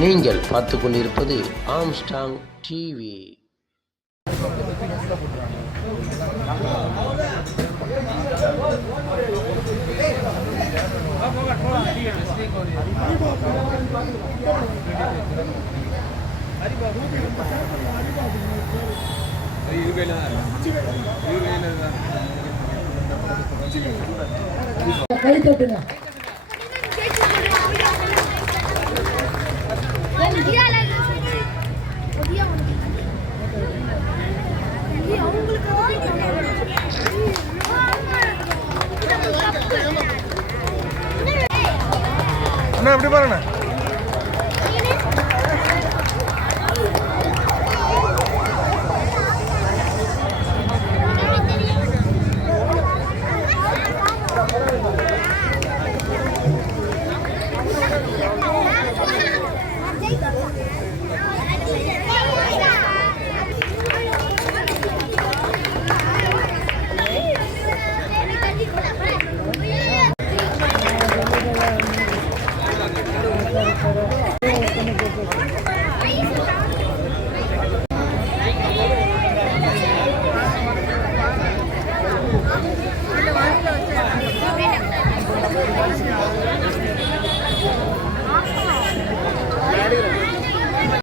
நீங்கள் பார்த்து கொண்டிருப்பது ஆம்ஸ்டாங் டிவி. அண்ணா எப்படி பாருங்க.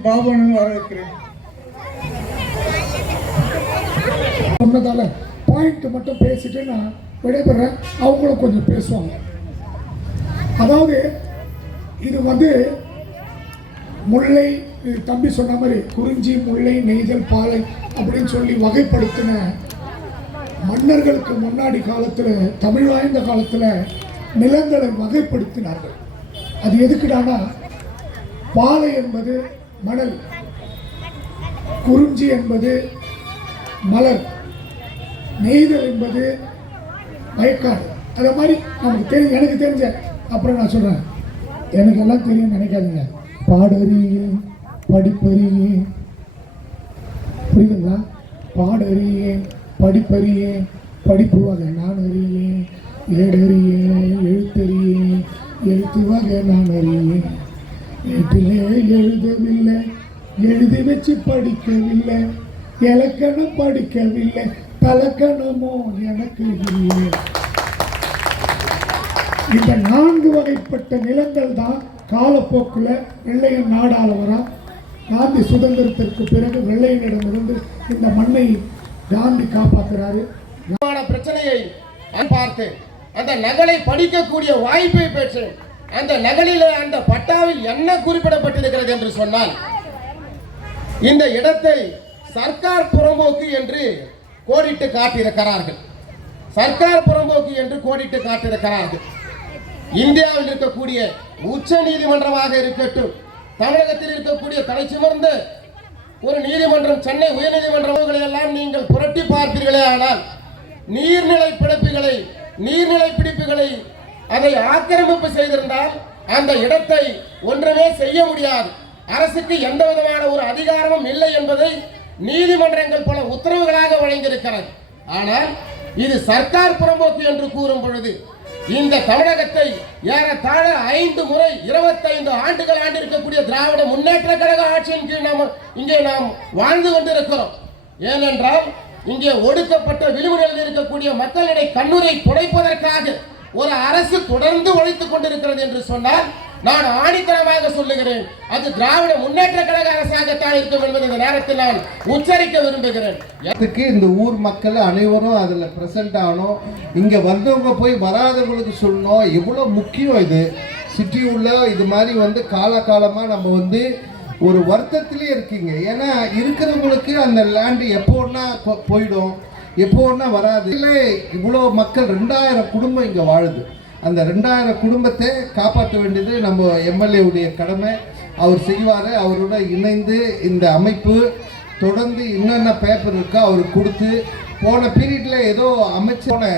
பாபுன்னு வரவேற்கிறேன். சொன்னதால பாயிண்ட் மட்டும் பேசிட்டு நான் விடைபெறேன். அவங்களும் கொஞ்சம் பேசுவாங்க. அதாவது இது முல்லை, தம்பி சொன்ன மாதிரி குறிஞ்சி, முல்லை, நெய்தல், பாலை அப்படின்னு சொல்லி வகைப்படுத்தின மன்னர்களுக்கு முன்னாடி காலத்தில், தமிழ் வாய்ந்த காலத்தில் நிலங்களை வகைப்படுத்தினார்கள். அது எதுக்குடானா, பாலை என்பது மணல், குறிஞ்சி என்பது மலர், நெய்தல் என்பது வயக்காடு. அதே மாதிரி எனக்கு தெரிஞ்ச, அப்புறம் நான் சொல்கிறேன், எனக்கு எல்லாம் தெரியும் நினைக்காதீங்க. பாடறியேன் படிப்பறியேன், புரியுதுங்களா? பாடறியேன் படிப்பறியேன், படிப்பு வகை நான் அறியேன், ஏடறியேன் எழுத்தறியேன், எழுத்து வகை நான் அறியேன், வீட்டிலே எழுதவில்லை, எழுதி வச்சு படிக்கவில்லை, இலக்கணம் படிக்கவில்லை, தலக்கணமோ எனக்கு இல்லை. இந்த 4 வகைப்பட்ட நிலங்கள் தான் காலப்போக்கில் வெள்ளையன் நாடாளவரா காந்தி சுதந்திரத்திற்கு பிறகு வெள்ளையனிடமிருந்து இந்த மண்ணை காந்தி காப்பாற்றுறாரு. பிரச்சனையை பார்த்து அந்த நகலை படிக்கக்கூடிய வாய்ப்பை பெற்றேன். அந்த நகலில், அந்த பட்டாவில் என்ன குறிப்பிடப்பட்டிருக்கிறது என்று சொன்னால், இந்த இடத்தை சர்க்கார் புறம்போக்கு என்று கோடிட்டு காட்டியிருக்கிறார்கள். சர்க்கார் புறம்போக்கு என்று கோடிட்டு காட்டியிருக்கிறார்கள். இந்தியாவில் இருக்கக்கூடிய உச்ச நீதிமன்றமாக இருக்கட்டும், தமிழகத்தில் இருக்கக்கூடிய தலை சிமர்ந்த ஒரு நீதிமன்றம், சென்னை உயர்நீதிமன்றங்களை எல்லாம் நீங்கள் புரட்டி பார்ப்பீர்களே, ஆனால் நீர்நிலை பிடிப்புகளை அதை ஆக்கிரமிப்பு செய்திருந்தால் அந்த இடத்தை ஒன்றுமே செய்ய முடியாது. அரசுக்கு எந்த விதமான ஒரு அதிகாரமும் இல்லை என்பதை நீதிமன்றங்கள் பல உத்தரவுகளாக வழங்கியிருக்கிறது. ஆனால் இது சர்க்கார் புறம்போக்கு என்று கூறும் பொழுது, இந்த தமிழகத்தை ஏறத்தாழ 5 முறை 25 ஆண்டுகள் ஆண்டிருக்கக்கூடிய திராவிட முன்னேற்ற கழக ஆட்சியின் கீழ் இங்கே நாம் வாழ்ந்து கொண்டிருக்கிறோம். ஏனென்றால் இங்கே ஒடுக்கப்பட்ட விளிம்புகளில் இருக்கக்கூடிய மக்களிடையே கண்ணூரை துடைப்பதற்காக ஒரு அரசு தொடர்ந்து உழைத்துக் கொண்டிருக்கிறது என்று சொன்னால் நான் ஆணித்தரமாக சொல்லுகிறேன், அது திராவிட முன்னேற்ற கழக அரசாங்கத்தான் இருக்கும் என்பதை இந்த நேரத்தில் நான் உச்சரிக்க விரும்புகிறேன். இந்த ஊர் மக்கள் அனைவரும் அதில் பிரசன்ட் ஆகணும். இங்கே வந்தவங்க போய் வராதவங்களுக்கு சொல்லணும். எவ்வளோ முக்கியம் இது. சிட்டி உள்ள இது மாதிரி காலகாலமாக நம்ம ஒரு வருத்தத்திலே இருக்கீங்க. ஏன்னா இருக்கிறவங்களுக்கு அந்த லேண்டு எப்போன்னா போயிடும், எப்போன்னா வராது. இல்லை, இவ்வளோ மக்கள் 2000 குடும்பம் இங்கே வாழுது. அந்த 2000 குடும்பத்தை காப்பாற்ற வேண்டியது நம்ம எம்எல்ஏ உடைய கடமை. அவர் செய்வார். அவரோட இணைந்து இந்த அமைப்பு தொடர்ந்து என்னென்ன பேப்பர் இருக்கோ அவருக்கு கொடுத்து, போன பீரியடில் ஏதோ அமைச்சு போன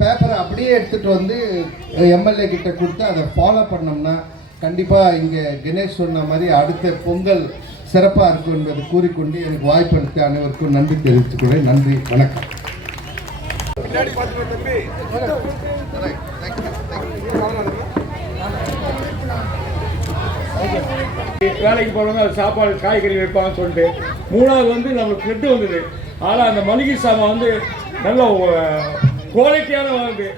பேப்பரை அப்படியே எடுத்துகிட்டு எம்எல்ஏ கிட்ட கொடுத்து அதை ஃபாலோ பண்ணோம்னா கண்டிப்பாக இங்கே கணேஷ் சொன்ன மாதிரி அடுத்த பொங்கல் சிறப்பாக இருக்கும் என்பதை கூறிக்கொண்டு எனக்கு வாய்ப்பு அளித்த அனைவருக்கும் நன்றி தெரிவித்துக்கொள்கிறேன். நன்றி, வணக்கம். வேலைக்கு போகிறவங்க அது சாப்பாடு காய்கறி வைப்பாங்கன்னு சொல்லிட்டு. மூணாவது வந்து நம்மளுக்கு ஃப்ளட்டு வந்தது. ஆனால் அந்த மளிகை சாமான் வந்து நல்ல குவாலிட்டியான வந்து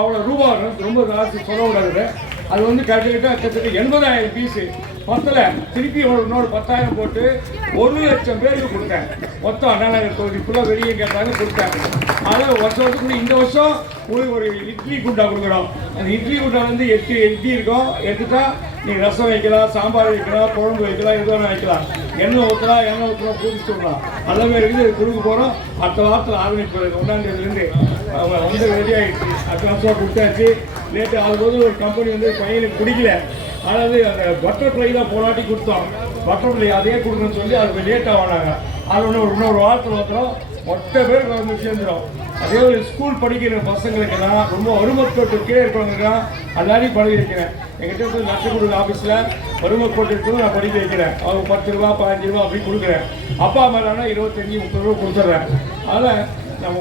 அவ்வளோ ரூபா ரொம்ப ஜாஸ்தி சொல்ல விடாது. அது வந்து கரெக்டாக கிட்டத்தட்ட 80,000 பீஸு மொத்தல திருப்பி இன்னொரு 10,000 போட்டு 1,00,000 பேருக்கு கொடுத்தேன். மொத்தம் அண்ணாநகர் தொகுதிக்குள்ளே வெளியே கேட்டாங்க கொடுத்தேன். அதனால் வருஷத்துக்குள்ள இந்த வருஷம் உங்களுக்கு ஒரு இட்லி குண்டா கொடுக்குறோம். அந்த இட்லி குண்டா வந்து 8 இட்லி இருக்கும். எடுத்துட்டா நீங்கள் ரசம் வைக்கலாம், சாம்பார் வைக்கலாம், குழம்பு வைக்கலாம், எது வேணால் வைக்கலாம். எண்ணெய் ஊற்றலாம், பூரிச்சு விடலாம். எல்லாமே இருக்குது. கொடுக்க போகிறோம். அடுத்த வாரத்தில் ஆரம்பிப்பது 1ஆம் வந்து ரெடி ஆகிடுச்சு. அடுத்த வருஷம் கொடுத்தாச்சு. லேட்டு ஆகும்போது ஒரு கம்பெனி வந்து பையனுக்கு பிடிக்கல. அதாவது அந்த பட்டர்ஃப்ளை தான் போராட்டி கொடுத்தோம். பட்டர்ஃப்ளை அதே கொடுக்கணும்னு சொல்லி அதுக்கு லேட்டாக வாங்கினாங்க. அது இன்னொரு வாரத்தில் வந்துடும். மொத்த பேர் வந்து சேர்ந்துடும். அதே ஒரு ஸ்கூல் படிக்கிற பசங்களுக்கெல்லாம் ரொம்ப வறுமைக்கோட்டு கீழே இருக்கிறவங்களுக்கெல்லாம் எல்லாரையும் படிக்க வைக்கிறேன். எங்கிட்ட வந்து லட்சக்குடி ஆஃபீஸில் வறுமைக்கோட்டு இருக்கிறது நான் படிக்க வைக்கிறேன். அவங்க 10 ரூபா 15 ரூபா அப்படி கொடுக்குறேன். அப்பா அம்மாலாம் 25-30 ரூபா கொடுத்துட்றேன். அதனால் நம்ம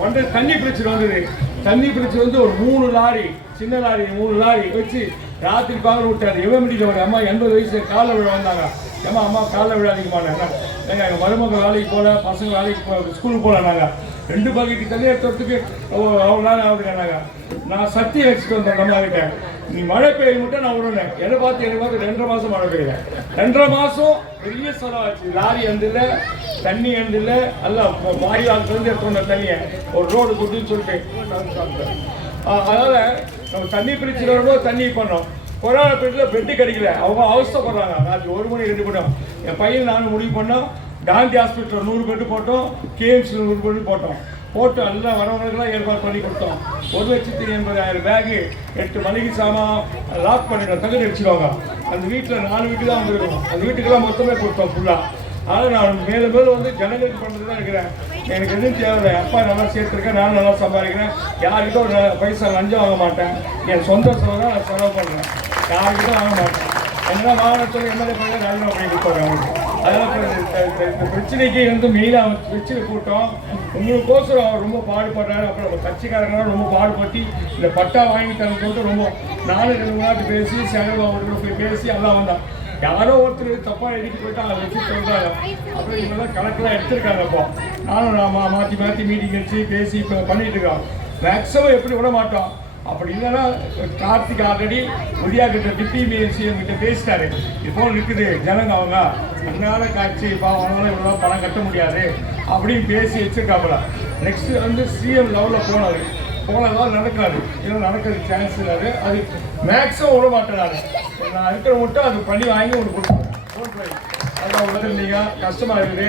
பண்ணுற தண்ணி பிரச்சனை வந்தது. தண்ணி பிரச்சனை வந்து ஒரு 3 லாரி, சின்ன லாரி 3 லாரி வச்சு ராத்திரி பகல் விட்டாரு. எவமிடியில் ஒரு அம்மா 80 வயசு காலில் விழ வந்தாங்க. அம்மா காலில் விழாதிக்குமாங்க. எங்கள் மருமகள் வேலைக்கு போகல, பசங்க வேலைக்கு ஸ்கூலுக்கு போகல. நாங்கள் 2 பக்கெட்டு தண்ணி எடுத்துறதுக்கு அவ்வளோ நேரம் ஆகுதுங்க. நான் சக்தி வச்சுட்டு வந்தேன் அம்மா கிட்ட. நீ மழை பெய்ய மட்டும் நான் விடுறேன். என்னை பார்த்து 2.5 மாதம் மழை பெய்யல. 2.5 மாதம் பெரிய செலவாச்சு. லாரி எழுந்தில்ல, தண்ணி எழுந்தில்ல, எல்லாம் மாரியாளத்துலேருந்து எடுத்துகிட்ட தண்ணியை ஒரு ரோடு துட்டுன்னு சொல்லிட்டு. அதனால் நம்ம தண்ணி பிரச்சனை வரும்போது தண்ணி பண்ணோம். கொரோனா பீரியடில் பெட்டு கிடைக்கல. அவங்க அவசரப்படுறாங்க. நாளைக்கு 1 மணி 2 மணி என் பையன் நாங்கள் முடிவு பண்ணோம். காந்தி ஹாஸ்பிட்டலில் 100 பெட்டு போட்டோம். கேஎம்ஸில் 100 பெட்டு போட்டோம். போட்டு எல்லாம் வரவங்களுக்கெல்லாம் ஏற்பாடு பண்ணி கொடுத்தோம். 1,80,000 பேகு 8 மளிகை சாமான் லாக் பண்ணிடுறோம். தகுதி அடிச்சுடுவாங்க. அந்த வீட்டில் 4 வீட்டு தான் வந்துருக்கோம். அந்த வீட்டுக்கெல்லாம் மொத்தமே கொடுத்தோம் ஃபுல்லாக. அதனால் நான் மேலும் வந்து ஜனங்களுக்கு பண்ணுறது தான் இருக்கிறேன். எனக்கு எதுவும் தேவை. அப்பா நல்லா சேர்த்துருக்கேன், நானும் நல்லா சம்பாதிக்கிறேன். யார்கிட்ட ஒரு பைசா லஞ்சம் வாங்க மாட்டேன். என் சொந்த செலவு தான் நான் செலவு பண்ணுறேன். யார்கிட்ட வாங்க மாட்டேன். என்ன வாங்கின சொல்லி எம்எல்ஏ பண்ணி ராஜினாமா பண்ணி கொடுப்பாங்க அவங்களுக்கு. அதனால் இந்த பிரச்சனைக்கு வந்து மெயினாக பிரச்சனை கூட்டம் உங்களுக்கோசரம் அவர் ரொம்ப பாடுபடுறாரு. அப்புறம் நம்ம கட்சிக்காரங்களாம் ரொம்ப பாடுபட்டு இந்த பட்டா வாங்கி தரன்னு சொல்லிட்டு ரொம்ப 4 நாட்டு பேசி சேகர்பாபு போய் பேசி எல்லாம் வந்தான். யாரோ ஒருத்தர் தப்பாக எழுதிட்டு போயிட்டு அதை வச்சு சொல்கிறாங்க. அப்புறம் இவங்கெல்லாம் கணக்கெல்லாம் எடுத்துருக்காங்க. அப்போ நானும் மாற்றி மீட்டிங் வச்சு பேசி இப்போ பண்ணிட்டு இருக்கோம். மேக்ஸிமம் எப்படி விட மாட்டோம். அப்படி இல்லைன்னா கார்த்திக் ஆல்ரெடி முடியா கிட்ட டிப்டி சிஎம் கிட்ட பேசிட்டாரு. இப்போ இருக்குது ஜனங்க அவங்க அதனால காட்சி அவங்களால இவ்வளோ பணம் கட்ட முடியாது அப்படின்னு பேசி வச்சுருக்காப்புல. நெக்ஸ்ட்டு வந்து சிஎம் லெவலில் போனதால் நடக்காது. ஏன்னா நடக்கிறது சான்ஸ் இல்லாது. அது மேக்ஸிமம் விட மாட்டேன். நான் இருக்கிற மட்டும் அது பண்ணி வாங்கி ஒன்று கொடுத்துருவேன். அதான் வந்துருந்தீங்க கஷ்டமாக இருக்குது.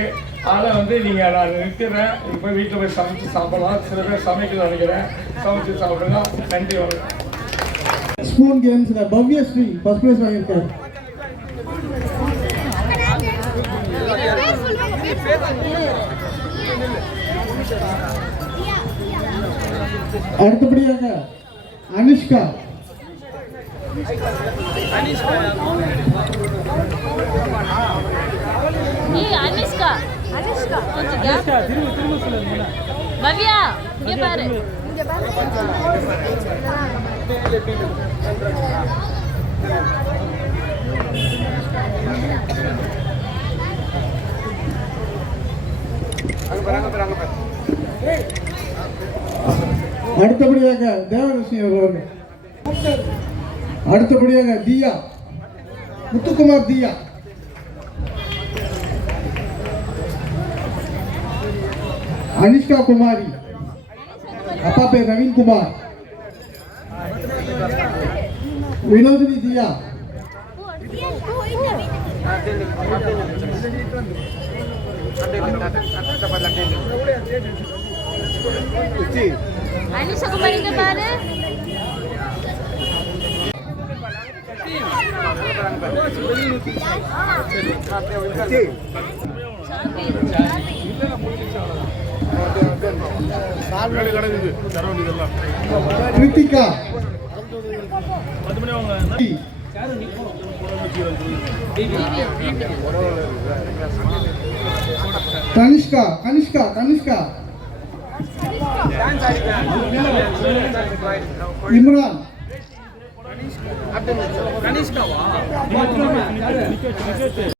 அதெல்லாம் வந்து நீங்கள் நான் நிற்கிறேன். இப்போ போய் வீட்டில் போய் சமைச்சு சாப்பிடலாம். சில பேர் சமைக்கணும்னு நினைக்கிறேன். சமைச்சு சாப்பிடுங்க. நன்றி வணக்கம். ஸ்பூன் கேம்ஸில் பவ்யஸ்ரீ ஃபர்ஸ்ட் ப்ரைஸ் வாங்கியிருக்காரு. அடுத்தபடியாக அனுஷ்கா. அனுஷ்கா திரும்ப சொல்லுங்க. பவ்யா இங்க பாரு. அடுத்தபடியாக தேவரசி அவர்கள். அடுத்தபடியாக தியா முத்துக்குமார். தியா அனிஷ்கா குமாரி. அப்பா பேர் நவீன் குமார். வினோதினி. தியா அனிஷா குமார் இங்க பாரு. கிருத்திகா. தனிஷ்கா. கனிஷ்கா. தனிஷ்கா. இம்ரான். கனிஷ்காவா